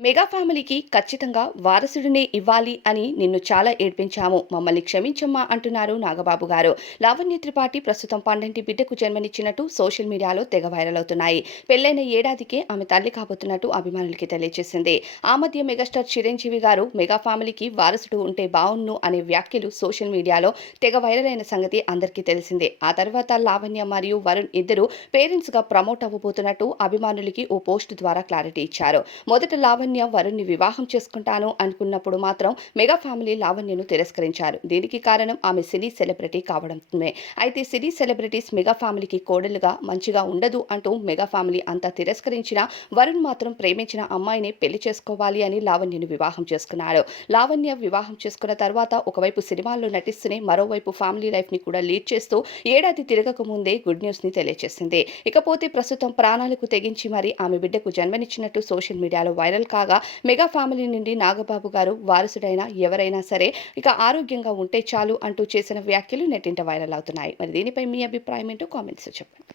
Mega ఫ్యామిలీకి ఖచ్చితంగా వారసుడినే ఇవ్వాలి అని నిన్ను చాలా ఏడ్పించాము. మమ్మల్ని క్షమించమ్మా అంటున్నారు నాగబాబు గారు. లావణ్య త్రిపాఠి ప్రస్తుతం పండంటి బిడ్డకు జన్మనిచ్చినట్టు సోషల్ మీడియాలో తెగ వైరల్ అవుతున్నాయి. పెళ్ళైన ఏడాదికే ఆమె తల్లి కాబోతున్నట్టు అభిమానులకి తెలియజేసింది ఆ మధ్య మెగాస్టార్ చిరంజీవి గారు మెగా ఫ్యామిలీకి వారసుడు ఉంటే బావున్ను అనే వ్యాఖ్యలు సోషల్ మీడియాలో తెగ వైరల్ అయిన సంగతి అందరికీ తెలిసిందే. ఆ తర్వాత లావణ్య మరియు వరుణ్ ఇద్దరు పేరెంట్స్గా ప్రమోట్ అవ్వబోతున్నట్టు అభిమానులకి ఓ పోస్ట్ ద్వారా క్లారిటీ ఇచ్చారు. మొదట లావణ్య వరుణ్ని వివాహం చేసుకుంటాను అనుకున్నప్పుడు మాత్రం మెగా ఫ్యామిలీ లావణ్యను తిరస్కరించారు. దీనికి కారణం ఆమె సినీ సెలబ్రిటీ కావడమే. అయితే సినీ సెలబ్రిటీస్ మెగా ఫ్యామిలీకి కోడలుగా మంచిగా ఉండదు అంటూ మెగా ఫ్యామిలీ అంతా తిరస్కరించిన వరుణ్ మాత్రం ప్రేమించిన అమ్మాయిని పెళ్ళి చేసుకోవాలి అని లావణ్యను వివాహం చేసుకున్నాడు. లావణ్య వివాహం చేసుకున్న తర్వాత ఒకవైపు సినిమాల్లో నటిస్తూనే మరోవైపు ఫ్యామిలీ లైఫ్ని కూడా లీడ్ చేస్తూ ఏడాది తిరగక ముందే గుడ్ న్యూస్ని తెలియజేసింది ఇకపోతే ప్రస్తుతం ప్రాణాలకు తెగించి మరి ఆమె బిడ్డకు జన్మనిచ్చినట్టు సోషల్ మీడియాలో వైరల్ కాగా మెగా ఫ్యామిలీ నుండి నాగబాబు గారు వారసుడైనా ఎవరైనా సరే ఇక ఆరోగ్యంగా ఉంటే చాలు అంటూ చేసిన వ్యాఖ్యలు నెట్టింట వైరల్ అవుతున్నాయి. మరి దీనిపై మీ అభిప్రాయం ఏంటో కామెంట్స్ చెప్పండి.